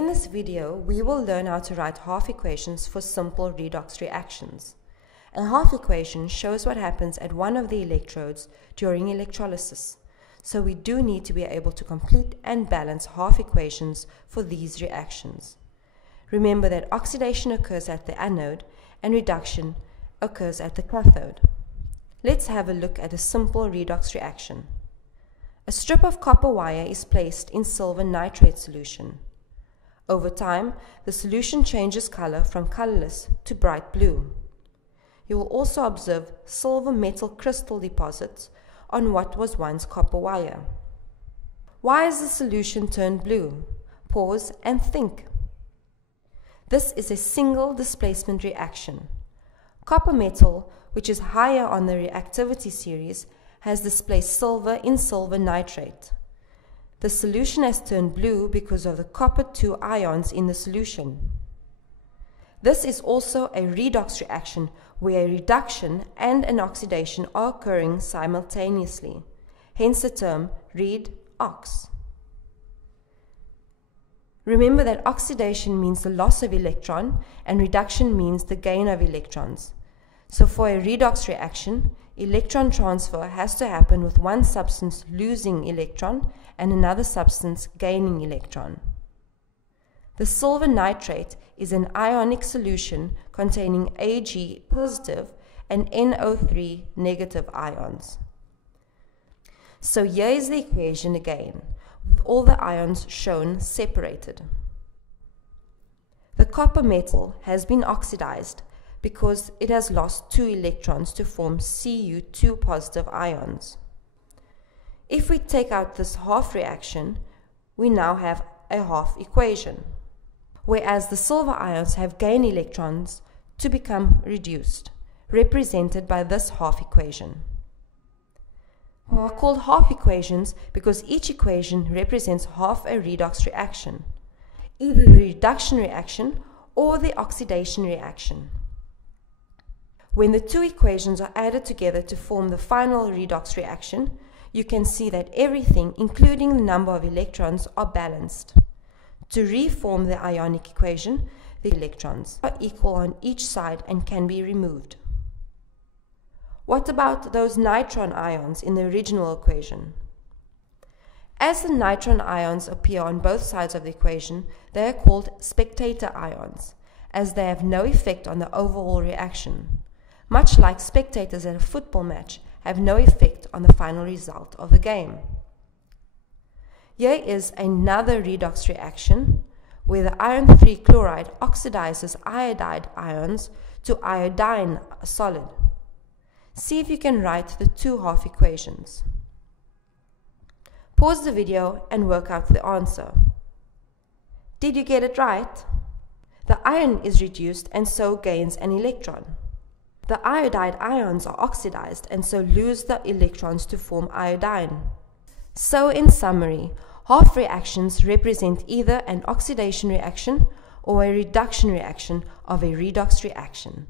In this video, we will learn how to write half equations for simple redox reactions. A half equation shows what happens at one of the electrodes during electrolysis, so we do need to be able to complete and balance half equations for these reactions. Remember that oxidation occurs at the anode and reduction occurs at the cathode. Let's have a look at a simple redox reaction. A strip of copper wire is placed in silver nitrate solution. Over time, the solution changes color from colorless to bright blue. You will also observe silver metal crystal deposits on what was once copper wire. Why is the solution turned blue? Pause and think. This is a single displacement reaction. Copper metal, which is higher on the reactivity series, has displaced silver in silver nitrate. The solution has turned blue because of the copper-2 ions in the solution. This is also a redox reaction where a reduction and an oxidation are occurring simultaneously, hence the term redox. Remember that oxidation means the loss of electron and reduction means the gain of electrons. So for a redox reaction, electron transfer has to happen with one substance losing electron and another substance gaining electron. The silver nitrate is an ionic solution containing Ag positive and NO3 negative ions. So here is the equation again, with all the ions shown separated. The copper metal has been oxidized because it has lost 2 electrons to form Cu2 positive ions. If we take out this half reaction, we now have a half equation, whereas the silver ions have gained electrons to become reduced, represented by this half equation. They are called half equations because each equation represents half a redox reaction, either the reduction reaction or the oxidation reaction. When the two equations are added together to form the final redox reaction, you can see that everything, including the number of electrons, are balanced. To reform the ionic equation, the electrons are equal on each side and can be removed. What about those nitron ions in the original equation? As the nitron ions appear on both sides of the equation, they are called spectator ions, as they have no effect on the overall reaction. Much like spectators at a football match have no effect on the final result of the game. Here is another redox reaction where the iron 3 chloride oxidizes iodide ions to iodine a solid. See if you can write the two half equations. Pause the video and work out the answer. Did you get it right? The iron is reduced and so gains an electron. The iodide ions are oxidized and so lose the electrons to form iodine. So in summary, half reactions represent either an oxidation reaction or a reduction reaction of a redox reaction.